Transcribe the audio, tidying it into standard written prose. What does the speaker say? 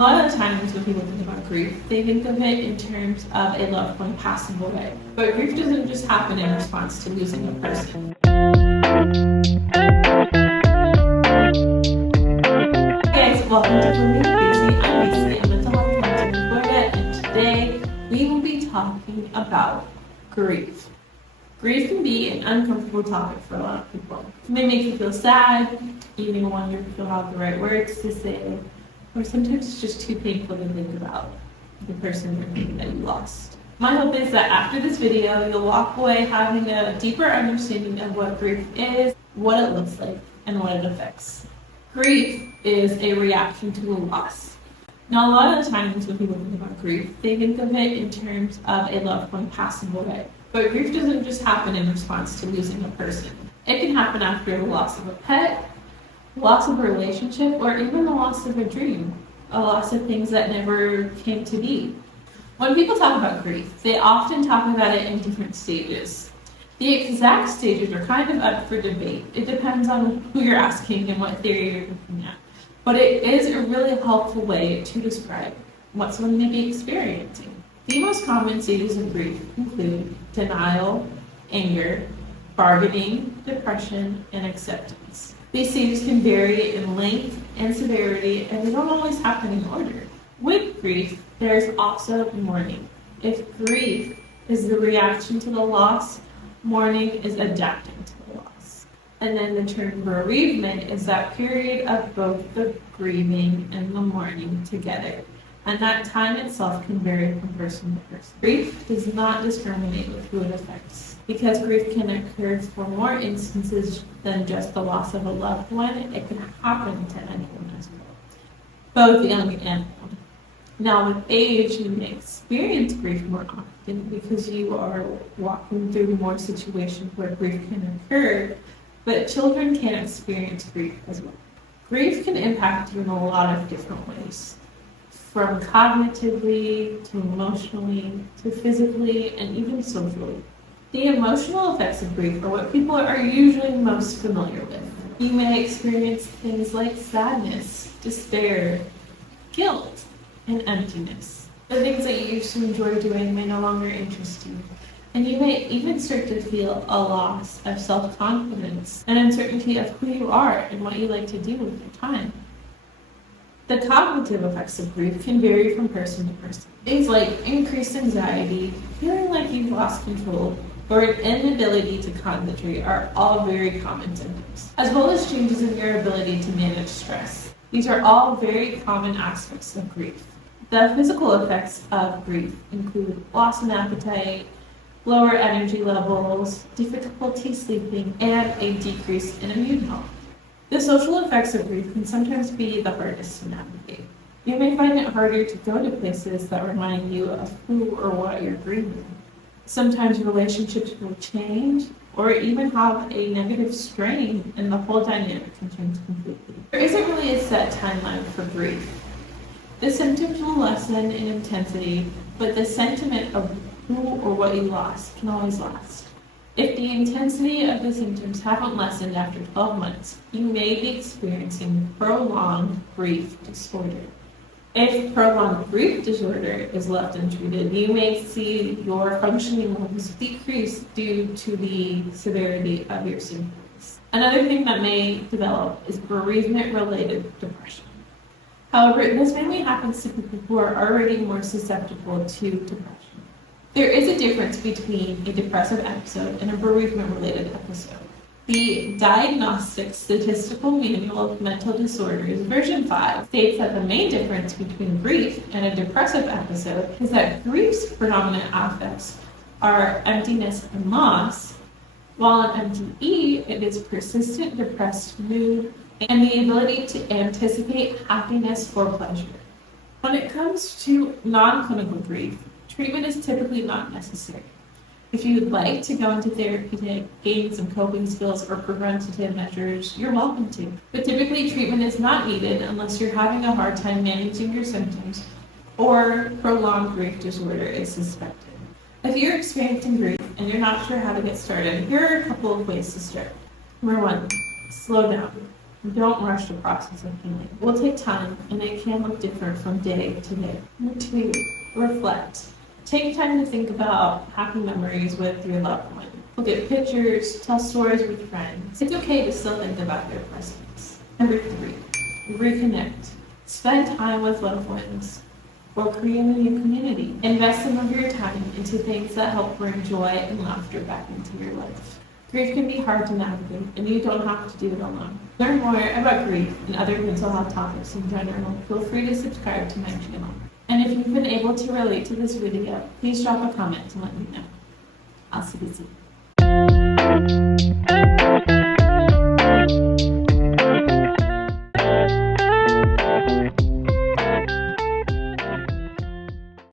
A lot of the times when people think about grief, they think of it in terms of a loved one passing away. But grief doesn't just happen in response to losing a person. Hey guys, welcome to Fully Busy. I'm Lacey, a mental health counselor in Florida, and today we will be talking about grief. Grief can be an uncomfortable topic for a lot of people. It may make you feel sad, you may wonder if you have the right words to say, or sometimes it's just too painful to think about the person that you lost. My hope is that after this video, you'll walk away having a deeper understanding of what grief is, what it looks like, and what it affects. Grief is a reaction to a loss. Now, a lot of the times when people think about grief, they think of it in terms of a loved one passing away. But grief doesn't just happen in response to losing a person. It can happen after the loss of a pet, loss of a relationship, or even the loss of a dream, a loss of things that never came to be. When people talk about grief, they often talk about it in different stages. The exact stages are kind of up for debate. It depends on who you're asking and what theory you're looking at. But it is a really helpful way to describe what someone may be experiencing. The most common stages of grief include denial, anger, bargaining, depression, and acceptance. These stages can vary in length and severity, and they don't always happen in order. With grief, there is also mourning. If grief is the reaction to the loss, mourning is adapting to the loss. And then the term bereavement is that period of both the grieving and the mourning together. And that time itself can vary from person to person. Grief does not discriminate with who it affects, because grief can occur for more instances than just the loss of a loved one. It can happen to anyone as well, both young and old. Now, with age, you may experience grief more often because you are walking through more situations where grief can occur, but children can experience grief as well. Grief can impact you in a lot of different ways, from cognitively to emotionally to physically and even socially. The emotional effects of grief are what people are usually most familiar with. You may experience things like sadness, despair, guilt, and emptiness. The things that you used to enjoy doing may no longer interest you. And you may even start to feel a loss of self-confidence and uncertainty of who you are and what you like to do with your time. The cognitive effects of grief can vary from person to person. Things like increased anxiety, feeling like you've lost control, or an inability to concentrate are all very common symptoms, as well as changes in your ability to manage stress. These are all very common aspects of grief. The physical effects of grief include loss in appetite, lower energy levels, difficulty sleeping, and a decrease in immune health. The social effects of grief can sometimes be the hardest to navigate. You may find it harder to go to places that remind you of who or what you're grieving. Sometimes relationships will change or even have a negative strain, and the whole dynamic can change completely. There isn't really a set timeline for grief. The symptoms will lessen in intensity, but the sentiment of who or what you lost can always last. If the intensity of the symptoms haven't lessened after 12 months, you may be experiencing prolonged grief disorder. If prolonged grief disorder is left untreated, you may see your functioning levels decrease due to the severity of your symptoms. Another thing that may develop is bereavement-related depression. However, this mainly happens to people who are already more susceptible to depression. There is a difference between a depressive episode and a bereavement-related episode. The Diagnostic Statistical Manual of Mental Disorders, version 5, states that the main difference between grief and a depressive episode is that grief's predominant affects are emptiness and loss, while in MDE, it is persistent depressed mood and the ability to anticipate happiness or pleasure. When it comes to non-clinical grief, treatment is typically not necessary. If you would like to go into therapy to gain some coping skills or preventative measures, you're welcome to. But typically treatment is not needed unless you're having a hard time managing your symptoms or prolonged grief disorder is suspected. If you're experiencing grief and you're not sure how to get started, here are a couple of ways to start. Number 1, slow down. Don't rush the process of healing. It will take time, and it can look different from day to day. Number 2, reflect. Take time to think about happy memories with your loved one. Look at pictures, tell stories with friends. It's okay to still think about their presence. Number 3, reconnect. Spend time with loved ones or create a new community. Invest some of your time into things that help bring joy and laughter back into your life. Grief can be hard to navigate, and you don't have to do it alone. Learn more about grief and other mental health topics in general. Feel free to subscribe to my channel. And if you've been able to relate to this video, please drop a comment to let me know. I'll see you soon.